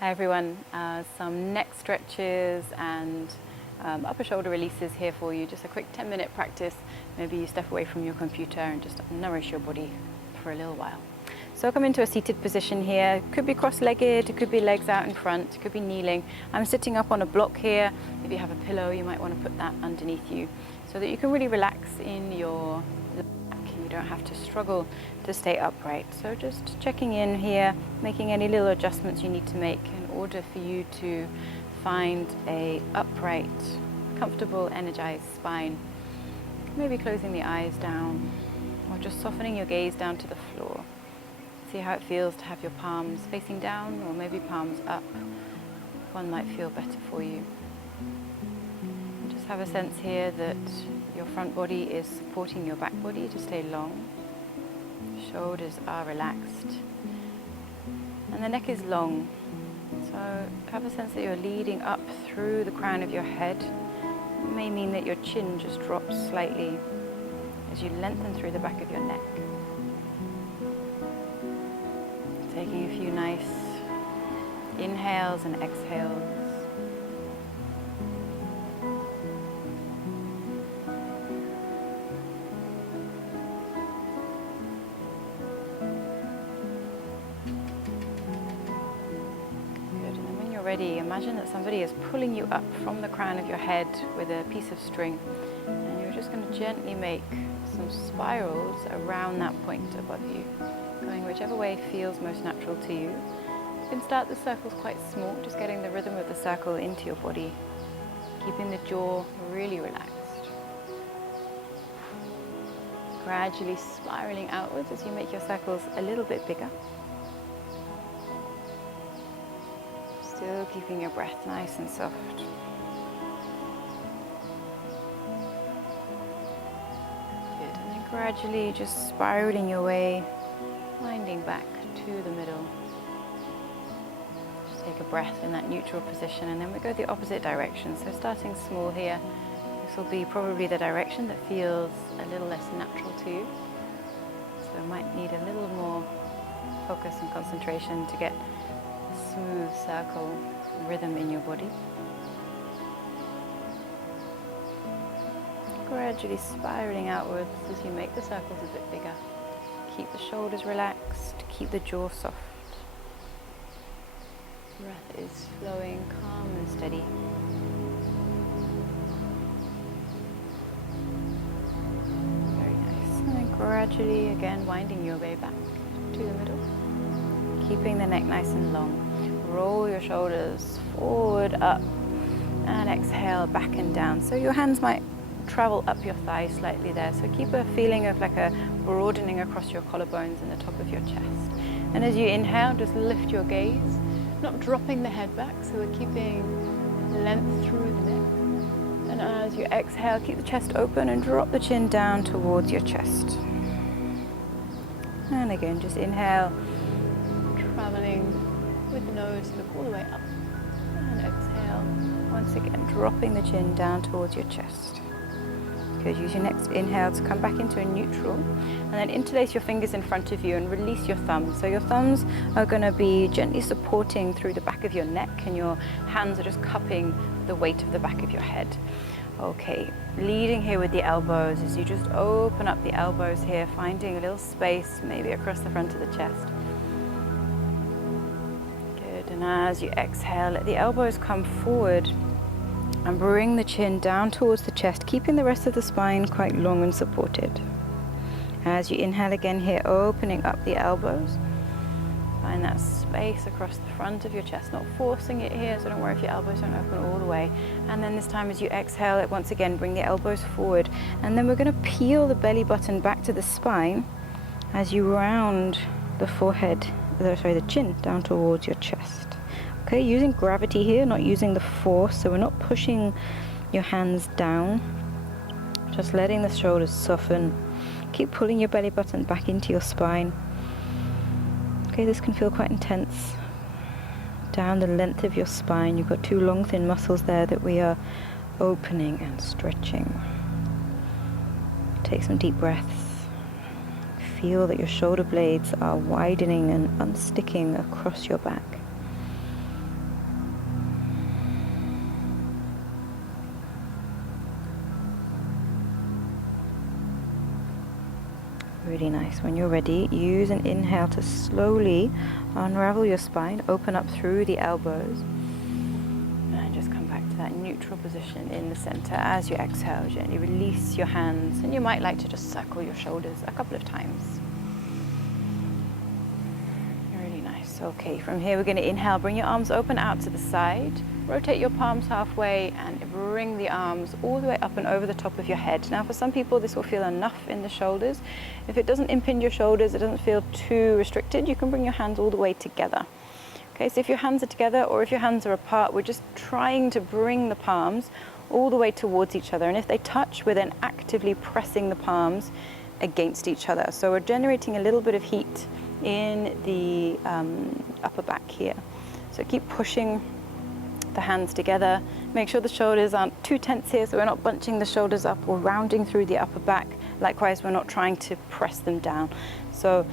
Hi everyone, some neck stretches and upper shoulder releases here for you. Just a quick 10-minute practice. Maybe you step away from your computer and just nourish your body for a little while. So come into a seated position here. It could be cross-legged, it could be legs out in front, it could be kneeling. I'm sitting up on a block here. If you have a pillow, you might want to put that underneath you so that you can really relax in your back. You don't have to struggle to stay upright. So just checking in here, making any little adjustments you need to make in order for you to find a upright, comfortable, energized spine. Maybe closing the eyes down or just softening your gaze down to the floor. See how it feels to have your palms facing down or maybe palms up. One might feel better for you. Just have a sense here that your front body is supporting your back body to stay long. Shoulders are relaxed. And the neck is long. So have a sense that you're leading up through the crown of your head. It may mean that your chin just drops slightly as you lengthen through the back of your neck. Taking a few nice inhales and exhales. Ready, imagine that somebody is pulling you up from the crown of your head with a piece of string, and you're just going to gently make some spirals around that point above you, going whichever way feels most natural to you. You can start the circles quite small, just getting the rhythm of the circle into your body, keeping the jaw really relaxed. Gradually spiraling outwards as you make your circles a little bit bigger. Still keeping your breath nice and soft. Good, and then gradually just spiraling your way, winding back to the middle. Just take a breath in that neutral position, and then we go the opposite direction. So starting small here, this will be probably the direction that feels a little less natural to you. So it might need a little more focus and concentration to get smooth circle rhythm in your body. Gradually spiraling outwards as you make the circles a bit bigger. Keep the shoulders relaxed, keep the jaw soft. Breath is flowing calm and steady. Very nice. And then gradually again winding your way back to the middle. Keeping the neck nice and long. Roll your shoulders forward, up, and exhale back and down. So your hands might travel up your thighs slightly there. So keep a feeling of like a broadening across your collarbones and the top of your chest. And as you inhale, just lift your gaze, not dropping the head back. So we're keeping length through the neck. And as you exhale, keep the chest open and drop the chin down towards your chest. And again, just inhale. Traveling with the nose, look all the way up, and exhale. Once again, dropping the chin down towards your chest. Good, use your next inhale to come back into a neutral, and then interlace your fingers in front of you and release your thumbs. So your thumbs are going to be gently supporting through the back of your neck, and your hands are just cupping the weight of the back of your head. Okay, leading here with the elbows as you just open up the elbows here, finding a little space maybe across the front of the chest. And as you exhale, let the elbows come forward and bring the chin down towards the chest, keeping the rest of the spine quite long and supported. As you inhale again here, opening up the elbows. Find that space across the front of your chest, not forcing it here, so don't worry if your elbows don't open all the way. And then this time as you exhale, once again, bring the elbows forward. And then we're going to peel the belly button back to the spine as you round the the chin down towards your chest. Okay, using gravity here, not using the force, so we're not pushing your hands down, just letting the shoulders soften. Keep pulling your belly button back into your spine. Okay, this can feel quite intense. Down the length of your spine, you've got two long thin muscles there that we are opening and stretching. Take some deep breaths. Feel that your shoulder blades are widening and unsticking across your back. Really nice. When you're ready, use an inhale to slowly unravel your spine, open up through the elbows, and just come back to that neutral position in the center. As you exhale, gently release your hands, and you might like to just circle your shoulders a couple of times. Really nice. Okay, from here we're going to inhale, bring your arms open out to the side, rotate your palms halfway, and bring the arms all the way up and over the top of your head. Now for some people this will feel enough in the shoulders. If it doesn't impinge your shoulders, it doesn't feel too restricted, you can bring your hands all the way together. Okay, so if your hands are together or if your hands are apart, we're just trying to bring the palms all the way towards each other. And if they touch, we're then actively pressing the palms against each other. So we're generating a little bit of heat in the upper back here. So keep pushing the hands together. Make sure the shoulders aren't too tense here, so we're not bunching the shoulders up or rounding through the upper back. Likewise, we're not trying to press them down. So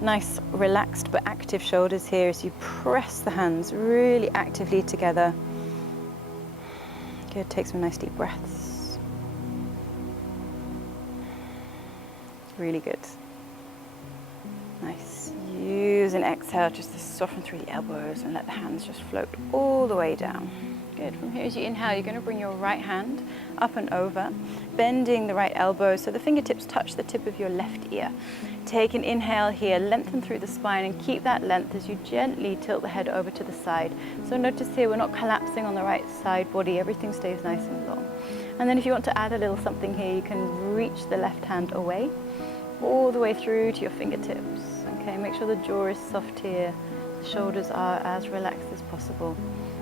nice relaxed but active shoulders here as you press the hands really actively together. Good, take some nice deep breaths. Really good. Nice. Use an exhale just to soften through the elbows and let the hands just float all the way down. Good. From here, as you inhale, you're going to bring your right hand up and over, bending the right elbow so the fingertips touch the tip of your left ear. Take an inhale here, lengthen through the spine and keep that length as you gently tilt the head over to the side. So notice here we're not collapsing on the right side body, everything stays nice and long. And then if you want to add a little something here, you can reach the left hand away, all the way through to your fingertips. Okay, make sure the jaw is soft here, the shoulders are as relaxed as possible.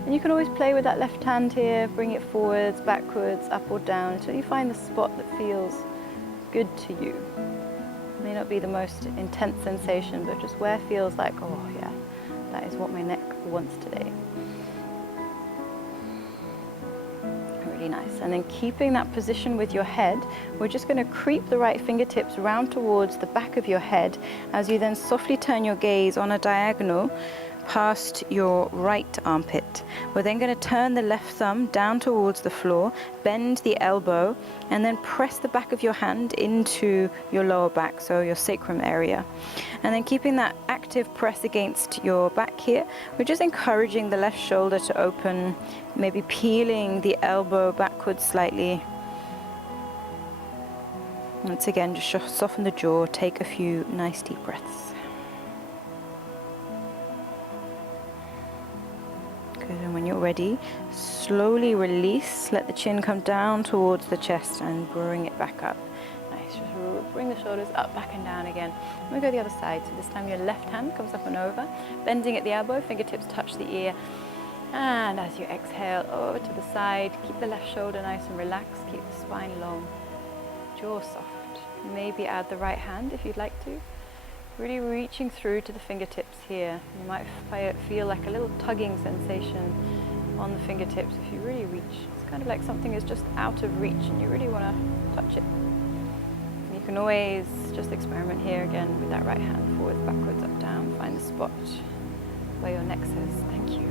And you can always play with that left hand here, bring it forwards, backwards, up or down until you find the spot that feels good to you. It may not be the most intense sensation, but just where it feels like, oh yeah, that is what my neck wants today. Really nice. And then keeping that position with your head, we're just going to creep the right fingertips round towards the back of your head as you then softly turn your gaze on a diagonal past your right armpit. We're then going to turn the left thumb down towards the floor, bend the elbow, and then press the back of your hand into your lower back, so your sacrum area. And then keeping that active press against your back here, we're just encouraging the left shoulder to open, maybe peeling the elbow backwards slightly. Once again, just soften the jaw, take a few nice deep breaths. Good, and when you're ready, slowly release, let the chin come down towards the chest and bring it back up. Nice, just bring the shoulders up, back and down again. And we go the other side, so this time your left hand comes up and over, bending at the elbow, fingertips touch the ear. And as you exhale, over to the side, keep the left shoulder nice and relaxed, keep the spine long, jaw soft. Maybe add the right hand if you'd like to. Really reaching through to the fingertips here. You might feel like a little tugging sensation on the fingertips if you really reach. It's kind of like something is just out of reach and you really want to touch it. You can always just experiment here again with that right hand, forwards, backwards, up, down. Find the spot where your neck says thank you.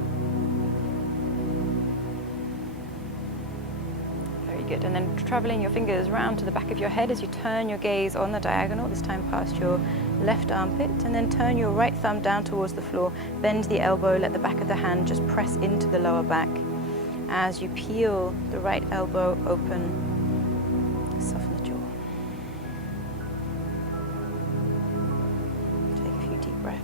Good, and then traveling your fingers round to the back of your head as you turn your gaze on the diagonal, this time past your left armpit, and then turn your right thumb down towards the floor, bend the elbow, let the back of the hand just press into the lower back. As you peel the right elbow open, soften the jaw. Take a few deep breaths.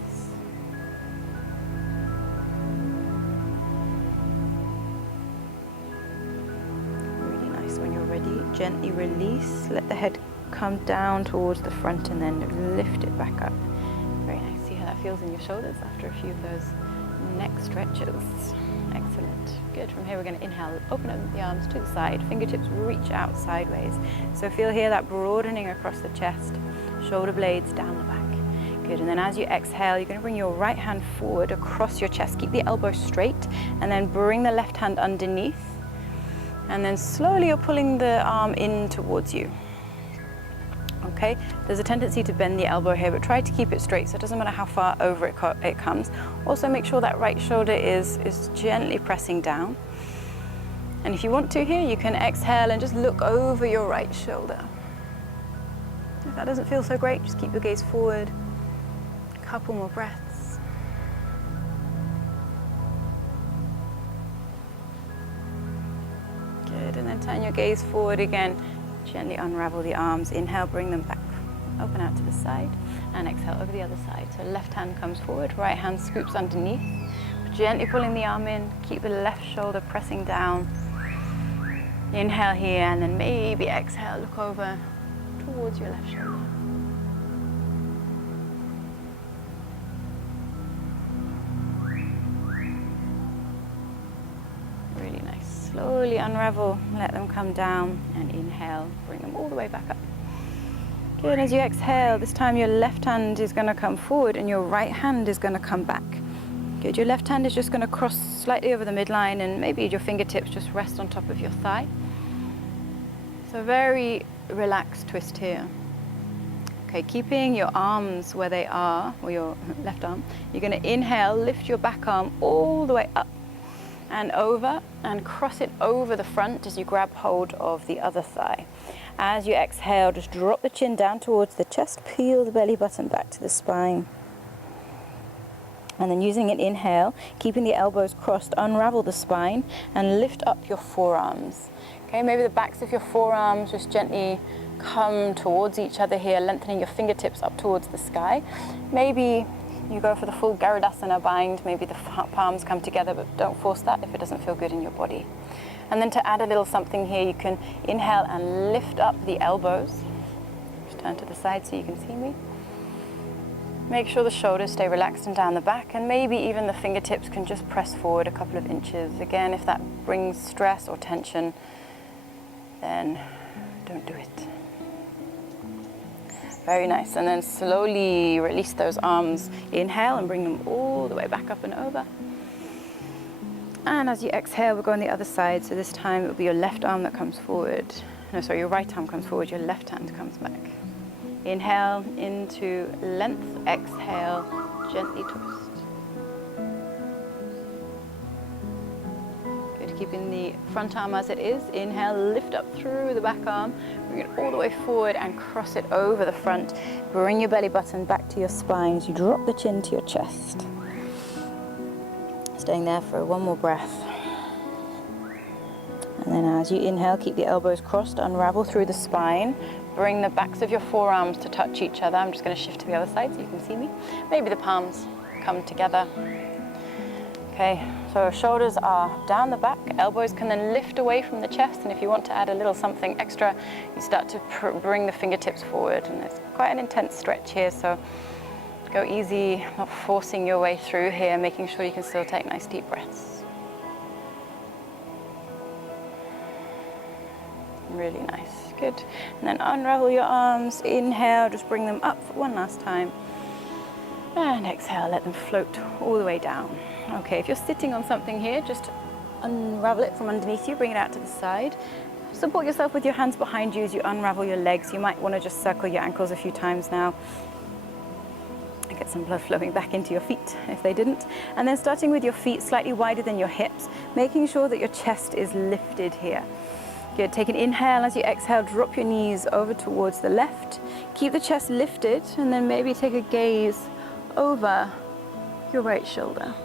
When you're ready, gently release, let the head come down towards the front and then lift it back up. Very nice. See how that feels in your shoulders after a few of those neck stretches. Excellent. Good. From here we're going to inhale, open up the arms to the side, fingertips reach out sideways. So feel here that broadening across the chest, shoulder blades down the back. Good. And then as you exhale, you're going to bring your right hand forward across your chest. Keep the elbow straight and then bring the left hand underneath. And then slowly you're pulling the arm in towards you. Okay, there's a tendency to bend the elbow here, but try to keep it straight so it doesn't matter how far over it comes. Also make sure that right shoulder is gently pressing down. And if you want to here, you can exhale and just look over your right shoulder. If that doesn't feel so great, just keep your gaze forward. A couple more breaths. Good, and then turn your gaze forward again. Gently unravel the arms. Inhale, bring them back, open out to the side, and exhale over the other side. So left hand comes forward, right hand scoops underneath. Gently pulling the arm in, keep the left shoulder pressing down. Inhale here, and then maybe exhale, look over towards your left shoulder. Really nice. Slowly unravel, let them come down, and inhale, bring them all the way back up. Good, as you exhale, this time your left hand is going to come forward and your right hand is going to come back. Good, your left hand is just going to cross slightly over the midline and maybe your fingertips just rest on top of your thigh. So very relaxed twist here. Okay, keeping your arms where they are, or your left arm, you're going to inhale, lift your back arm all the way up and over and cross it over the front as you grab hold of the other thigh. As you exhale, just drop the chin down towards the chest, peel the belly button back to the spine. And then using an inhale, keeping the elbows crossed, unravel the spine and lift up your forearms. Okay, maybe the backs of your forearms just gently come towards each other here, lengthening your fingertips up towards the sky. Maybe you go for the full Garudasana bind, maybe the palms come together, but don't force that if it doesn't feel good in your body. And then to add a little something here, you can inhale and lift up the elbows. Just turn to the side so you can see me. Make sure the shoulders stay relaxed and down the back, and maybe even the fingertips can just press forward a couple of inches. Again, if that brings stress or tension, then don't do it. Very nice. And then slowly release those arms. Inhale and bring them all the way back up and over. And as you exhale, we'll go on the other side. So this time it will be your left arm that comes forward. No, sorry, your right arm comes forward, your left hand comes back. Inhale into length, exhale, gently twist. Good, keeping the front arm as it is. Inhale, lift up through the back arm, bring it all the way forward and cross it over the front. Bring your belly button back to your spine as you drop the chin to your chest. Staying there for one more breath. And then as you inhale, keep the elbows crossed, unravel through the spine. Bring the backs of your forearms to touch each other. I'm just going to shift to the other side so you can see me. Maybe the palms come together. Okay, so shoulders are down the back, elbows can then lift away from the chest, and if you want to add a little something extra, you start to bring the fingertips forward, and it's quite an intense stretch here, so go easy, not forcing your way through here, making sure you can still take nice deep breaths. Really nice, good. And then unravel your arms, inhale, just bring them up for one last time. And exhale, let them float all the way down. Okay, if you're sitting on something here, just unravel it from underneath you, bring it out to the side. Support yourself with your hands behind you as you unravel your legs. You might want to just circle your ankles a few times now. Get some blood flowing back into your feet if they didn't. And then starting with your feet slightly wider than your hips, making sure that your chest is lifted here. Good, take an inhale. As you exhale, drop your knees over towards the left. Keep the chest lifted, and then maybe take a gaze over your right shoulder.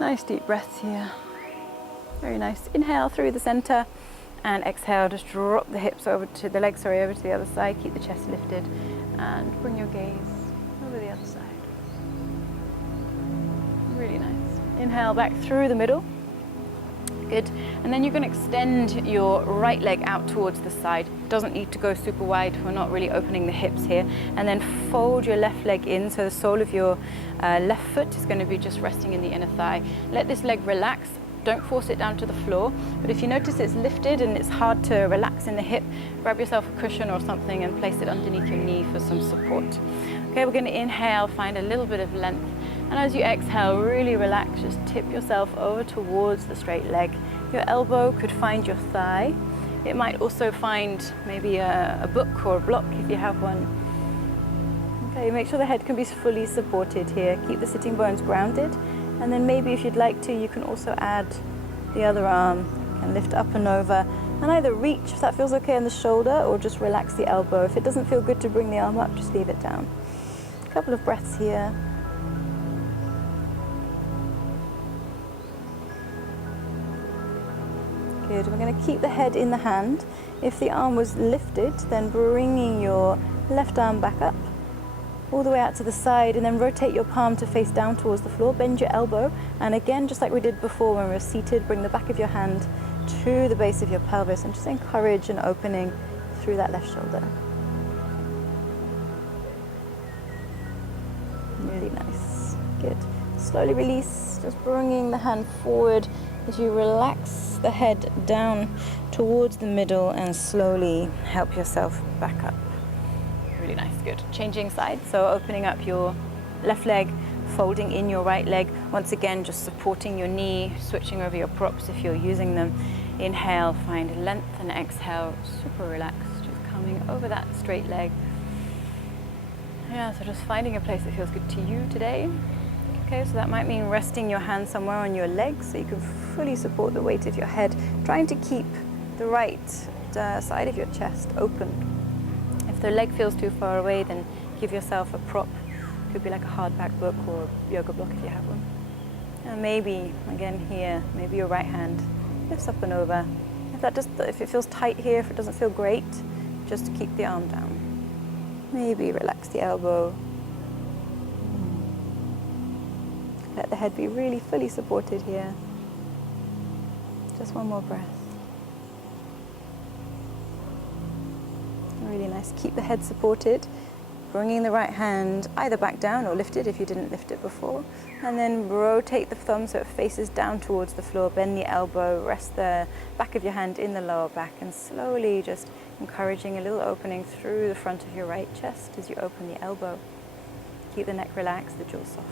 Nice deep breaths here. Very nice. Inhale through the center, and exhale, just drop the hips over to the legs, over to the other side. Keep the chest lifted, and bring your gaze over the other side. Really nice. Inhale back through the middle. Good. And then you're going to extend your right leg out towards the side. Doesn't need to go super wide. We're not really opening the hips here. And then fold your left leg in, so the sole of your left foot is going to be just resting in the inner thigh. Let this leg relax. Don't force it down to the floor. But if you notice it's lifted and it's hard to relax in the hip, grab yourself a cushion or something and place it underneath your knee for some support. Okay, we're going to inhale, find a little bit of length. And as you exhale, really relax. Just tip yourself over towards the straight leg. Your elbow could find your thigh. It might also find maybe a book or a block if you have one. Okay, make sure the head can be fully supported here. Keep the sitting bones grounded. And then maybe if you'd like to, you can also add the other arm. You can lift up and over And either reach if that feels okay on the shoulder, or just relax the elbow. If it doesn't feel good to bring the arm up, just leave it down. A couple of breaths here. Good. We're going to keep the head in the hand. If the arm was lifted, then bringing your left arm back up, all the way out to the side, and then rotate your palm to face down towards the floor. Bend your elbow, and again, just like we did before when we were seated, bring the back of your hand to the base of your pelvis and just encourage an opening through that left shoulder. Really nice. Good. Slowly release, just bringing the hand forward as you relax the head down towards the middle and slowly help yourself back up. Really nice, good. Changing sides, so opening up your left leg, folding in your right leg. Once again, just supporting your knee, switching over your props if you're using them. Inhale, find length, and exhale, super relaxed, just coming over that straight leg. Yeah, so just finding a place that feels good to you today. Okay, so that might mean resting your hand somewhere on your legs so you can fully support the weight of your head, trying to keep the right side of your chest open. If the leg feels too far away, then give yourself a prop. Could be like a hardback book or a yoga block if you have one. And maybe, again here, maybe your right hand lifts up and over. If it feels tight here, if it doesn't feel great, just keep the arm down. Maybe relax the elbow. Let the head be really fully supported here. Just one more breath. Really nice. Keep the head supported, bringing the right hand either back down or lift it if you didn't lift it before. And then rotate the thumb so it faces down towards the floor. Bend the elbow, rest the back of your hand in the lower back, and slowly just encouraging a little opening through the front of your right chest as you open the elbow. Keep the neck relaxed, the jaw soft.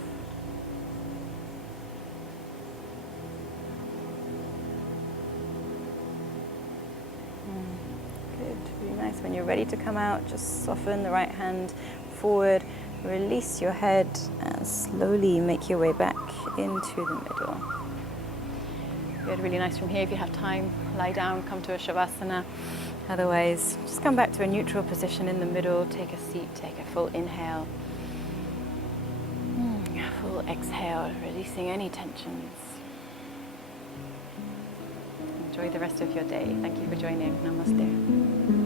Good, really nice. When you're ready to come out, just soften the right hand forward, release your head, and slowly make your way back into the middle. Good, really nice. From here, if you have time, lie down, come to a Shavasana. Otherwise, just come back to a neutral position in the middle, take a seat, take a full inhale. Full exhale, releasing any tensions. Enjoy the rest of your day. Thank you for joining. Namaste.